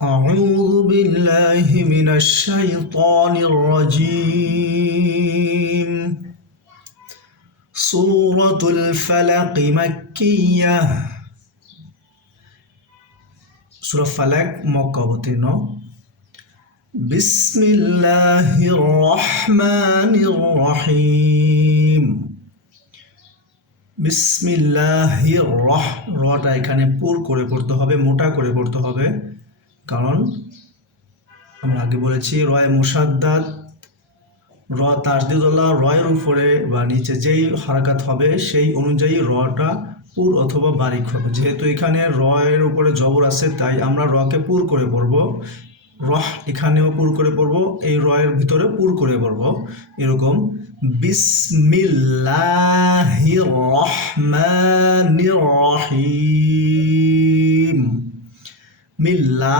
أعوذ بالله من الشيطان الرجيم. سورة الفلق مكية. سورة فلق মক্কা অবতীর্ণ। بسم الله الرحمن الرحيم. বিসমিল্লাহির রটা এখানে পুর করে পড়তে হবে, মোটা করে পড়তে হবে, কারণ আমরা আগে বলেছি রয় মুসাদ্দাদ, র তাসদীদুল্লাহ, রয়ের উপরে বা নিচে যেই হারাকাত হবে সেই অনুযায়ী রটা পুর অথবা বারিক হবে। যেহেতু এখানে রয়ের উপরে জবর আছে তাই আমরা রকে পুর করে পড়ব, রহ এখানেও পুর করে পড়ব, এই রয়ের ভিতরে পুর করে পড়ব। এরকম বিসমিল্লাহির রহমানির রহিম। মিল্লা,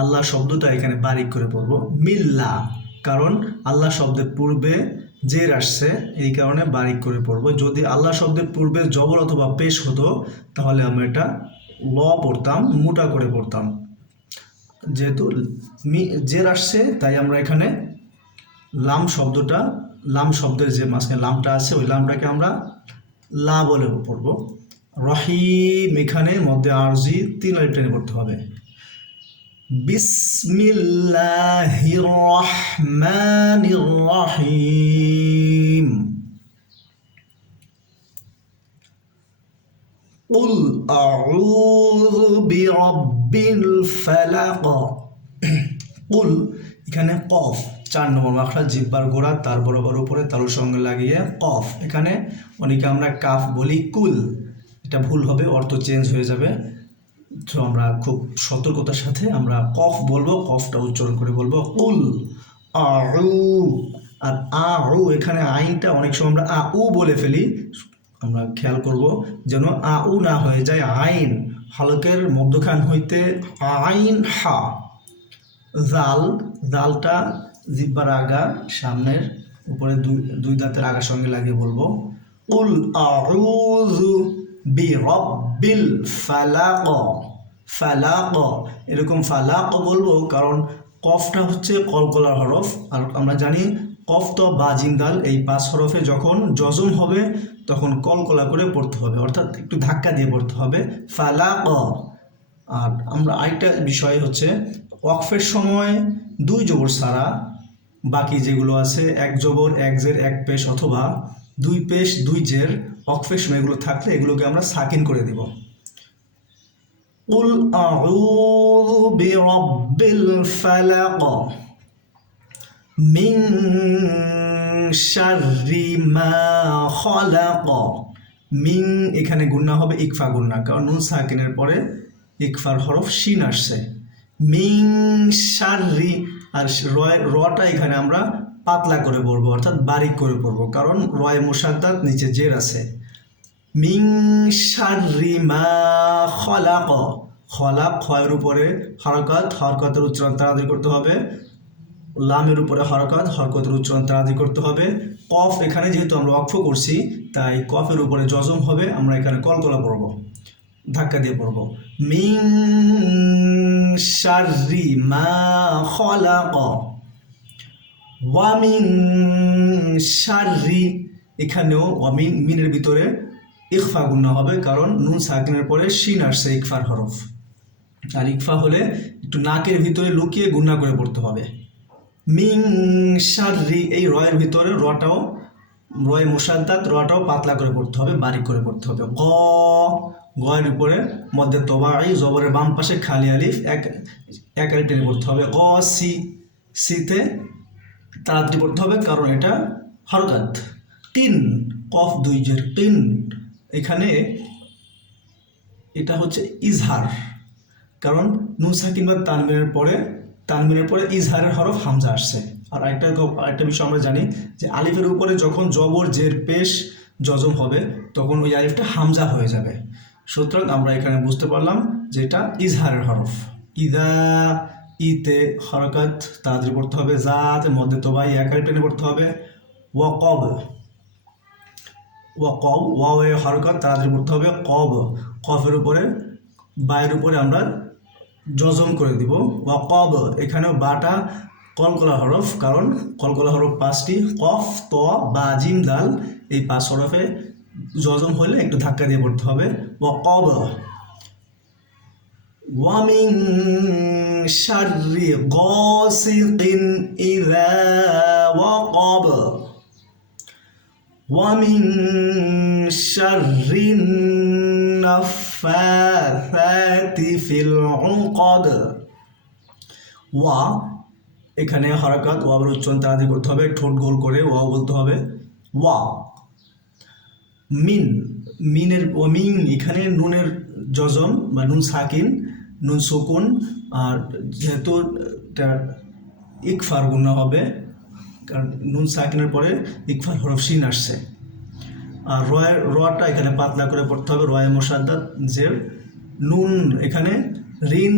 আল্লাহ শব্দটা এখানে বারিক করে পড়ব মিল্লা, কারণ আল্লাহ শব্দের পূর্বে জের আসছে, এই কারণে বারিক করে পড়ব। যদি আল্লাহ শব্দের পূর্বে জবর অথবা পেশ হতো তাহলে আমরা এটা ল পড়তাম, মোটা করে পড়তাম। যেহেতু জের আসছে তাই আমরা এখানে লাম শব্দটা, লাম শব্দের যে মাঝখানে লামটা আছে ওই লামটাকে আমরা লা বলে পড়ব। রহিম এখানে মধ্যে আরজি 3 আলিফ টেনে পড়তে হবে। বিসমিল্লাহির রহমানির রহিম। কুল আউযু বিরাব্বিল ফালাক। কুল এখানে কফ 4 নম্বর মাখরাজ, জিহ্বার গোড়া তার বরাবর উপরে তালুর সঙ্গে লাগিয়ে কফ। এখানে অনেকে আমরা কাফ বলি, কুল, এটা ভুল হবে, অর্থ চেঞ্জ হয়ে যাবে। তো আমরা খুব সতর্কতার সাথে আমরা কফ বলবো, কফটা উচ্চারণ করে বলবো কুল আউ। আর আউ এখানে আইনটা অনেক সময় আমরা আউ বলে ফেলি, আমরা খেয়াল করব যেন আউ না হয়ে যায় আইন। হালকের মধ্যখান হইতে আইন হা। জাল, জালটা জিহ্বার আগা সামনের উপরে দুই দাঁতের আগার সঙ্গে লাগিয়ে বলবো কুল আউযু বিরাব্বিল ফালাক। ফালাক, এরকম ফালাক বলবো কারণ কফটা হচ্ছে কলকলার হরফ, আর আমরা জানি কফ তো বা জিম দাল, এই 5 হরফে যখন জজম হবে তখন কলকলা করে পড়তে হবে, অর্থাৎ একটু ধাক্কা দিয়ে পড়তে হবে ফালাক। আর আমরা আরেকটা বিষয় হচ্ছে ওয়াকফের সময় 2 জবর ছাড়া বাকি যেগুলো আছে 1 জবর 1 জের 1 পেশ অথবা 2 পেশ 2 জের, ওয়াকফের সময় এগুলো থাকলে এগুলোকে আমরা সাকিন করে দেব। কুল আউযু বিরাব্বিল ফালাক মিন শাররি মা খালাক। মিন এখানে গুণনা হবে ইকফা গুণনা, কারণ নুন সাকিনের পরে ইকফার হরফ শিন আসছে। মিন শাররি, আর রটা এখানে আমরা পাতলা করে পড়বো, অর্থাৎ বারিক করে পড়বো, কারণ রয়ে মুসাদ্দাদ নিচে জের আছে। মিন শাররি মা খালাক। খলাক খয়ের উপরে হরকত, হরকতের উচ্চারণ তাড়াতাড়ি করতে হবে। লামের উপরে হরকত, হরকতের উচ্চারণ তাড়াতাড়ি করতে হবে। কফ এখানে যেহেতু আমরা ওয়াকফ করছি তাই কফের উপরে জজম হবে, আমরা এখানে কলকলা পড়ব, ধাক্কা দিয়ে পড়ব। মিন শাররি মা খালাক ওয়া মিন শাররি, এখানেও ওয়ামিন, মিনের ভিতরে ইখফা গুণা হবে, কারণ নুন সাকিনের পরে শিন আসছে ইকফার হরফ, আর ইকফা হলে একটু নাকের ভিতরে লুকিয়ে গুণা করে পড়তে হবে। মিন শাররি, এই রয়ের ভিতরে রটাও, রয় মুসাদ্দাদ, রটাও পাতলা করে পড়তে হবে, বারিক করে পড়তে হবে। গয়ের উপরে মধ্যে তোবাই, জবরের বাম পাশে খালি আলিফ, এক আলিফ টেনে পড়তে হবে। সি, সিতে তাড়াতাড়ি পড়তে হবে কারণ এটা হরকত। তিন, কফ 2 জের তিন, এখানে এটা হচ্ছে ইজহার, কারণ নুন সাকিন বা তানবিনের পরে ইজহারের হরফ হামজা আসছে। আর আরেকটা বিষয় আমরা জানি যে আলিফের উপরে যখন জবর জের পেশ জজম হবে তখন ওই আলিফটা হামজা হয়ে যাবে, সুতরাং আমরা এখানে বুঝতে পারলাম যে এটা ইজহারের হরফ। ইদা, ইতে হরকত তাড়াতাড়ি পড়তে হবে। জাতে মধ্যে তোবাই এক আলিফ টেনে পড়তে হবে। ওয়াকব, ওয়াকব ওয়াওয়ে হরকত তাড়াতাড়ি পড়তে হবে। কফের উপরে, বায়ের উপরে আমরা জজম করে দিব। ওয়াকব, এখানেও বাটা কলকলা হরফ, কারণ কলকলা হরফ 5টি, কফ, ত, বা, জিম, দাল, এই 5 হরফে জজম হলে একটু ধাক্কা দিয়ে পড়তে হবে। ওয়াকব। ওয়ামিন শাররি গাসিকিন ইযা ওয়াকাব, ওয়ামিন শাররিন নাফাসাতি ফিল উকাদ। ওয়া, এখানে হরকত, ওয়ার উচ্চারণ তাড়াতাড়ি করতে হবে, ঠোঁট গোল করে ওয়া বলতে হবে। ওয়া। মিন, মিনের ওমিন, এখানে নুনের জজম বা নুন সাকিন, নুন সুকুন, আর যেহেতু এটা ইকফার গুণা হবে, কারণ নুন সাকিনের পরে ইকফার হরফ শিন আসছে। আর রটা এখানে পাতলা করে পড়তে হবে, রয়ে মোসাদ্দাদ জের। নুন, এখানে রিন,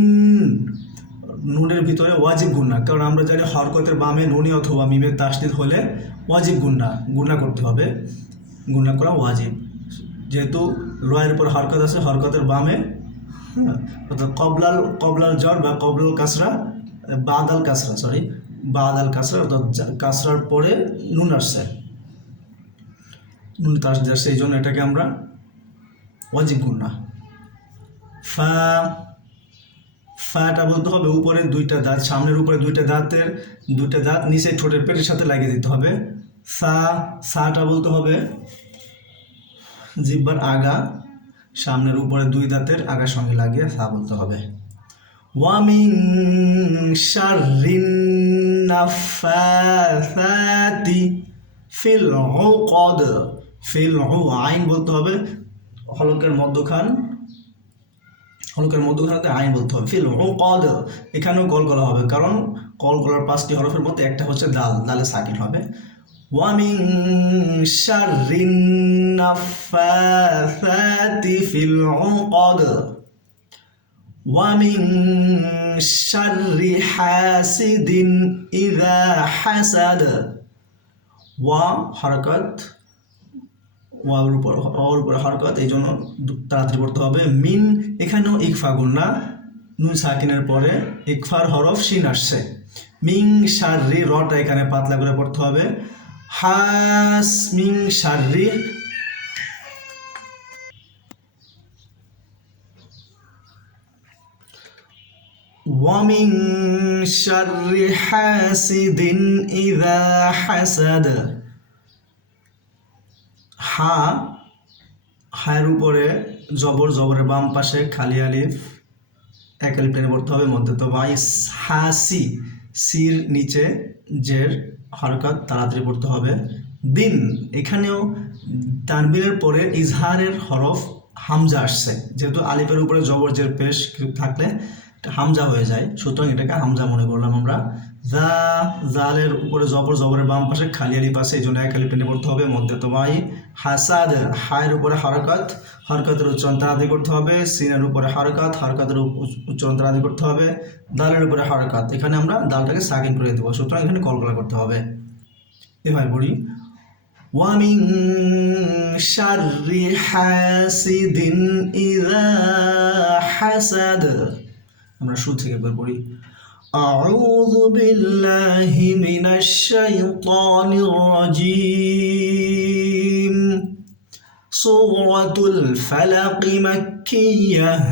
নুনের ভিতরে ওয়াজিব গুণা, কারণ আমরা জানি হরকতের বামে নুনি অথবা মিমের তাসদিদ হলে ওয়াজিব গুণা করতে হবে, গুণা করা ওয়াজিব। যেহেতু রয়ের উপর হরকত আছে, হরকতের বামে, অর্থাৎ কবলাল জ্বর বা কবলাল কাসরা, বাদাল কাসরা, অর্থাৎ কাসরার পরে নুন আসছে, নুন তাসদিদ আসছে, এই জন্য এটাকে আমরা ওয়াজিব গুণা। ফাটা বলতে হবে উপরে 2টা দাঁত, সামনের উপরে 2টা দাঁত নিচে ঠোঁটের পেটের সাথে লাগিয়ে দিতে হবে। সাটা বলতে হবে জিহ্বার আগা, সামনের উপরে 2 দাঁতের আগার সঙ্গে লাগিয়ে সা বলতে হবে। ওয়ামিন শাররিন নাফাসাতি ফিল উকাদ, আইন বলতে হবে, হলকের মধ্যখানে আইন বলতে হবে। ফিল উকাদ, এখানেও কলকলা হবে, কারণ কলকলার 5টি হরফের মধ্যে একটা হচ্ছে দাল, দালে সাকিন হবে। ওয়ামিন শাররিন নাফাসাতি ফিল উকাদ, ওয়ামিন শাররি হাসিদিন ইযা হাসাদ। ওয়া হরকত, ওয়ার উপরে হরকত, এই জন্য তাড়াতাড়ি পড়তে হবে। মিন, এখানেও ইকফা গুণা, নুন সাকিনের পরে ইকফার হরফ শিন আসছে। মিং শাররি, রটা এখানে পাতলা করে পড়তে হবে। মিং শাররি, ওয়ামিন শাররি হাসিদিন ইযা হাসাদ। হায়ের উপরে জবরের বাম পাশে খালি আলিফ, এক আলিফ টেনে পড়তে হবে, মধ্যে তো ভাই হাসি, সির নিচে জের হরকত, তাড়াতাড়ি পড়তে হবে। দিন, এখানেও তানবিনের পরে ইজহারের হরফ হামজা আসছে, যেহেতু আলিফের উপরে জবর জের পেশ থাকলে হামজা হয়ে যায়, সুতরাং এটাকে হামজা মনে করলাম আমরা। জালের উপরে জবরের বাম পাশে খালি আলিফ আছে, এই জন্য এক আলিফ টেনে পড়তে হবে, মধ্যে তো ভাই হাসাদ, হায়ের উপরে হরকতের উচ্চারণ তাড়াতাড়ি করতে হবে। সিনের উপরে হরকতের উচ্চারণ তাড়াতাড়ি করতে হবে। দালের উপরে হরকত, এখানে আমরা দালটাকে সাকিন করে দেবো, সুতরাং এখানে কলকলা করতে হবে। এভাবে পড়ি। ওয়ামিন শাররি হাসিদিন ইযা হাসাদ। আমরা শুরু থেকে একবার পড়ি। আউযু বিল্লাহি মিনাশ শাইতানির রাজীম। সূরাতুল ফালাক মাক্কিয়াহ।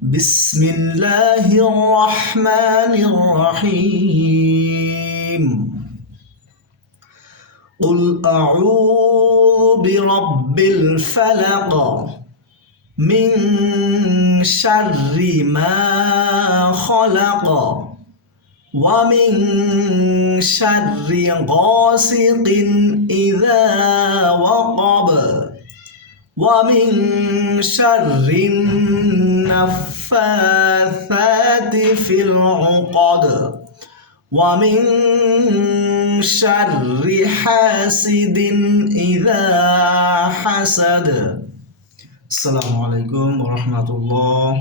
বিসমিল্লাহির রাহমানির রাহিম। قل أعوذ برب الفلق من شر ما خلق ومن شر غاسق إذا وقب ومن شر النفاثات في العقد ومن شر حاسد إذا حسد. السلام عليكم ورحمة الله.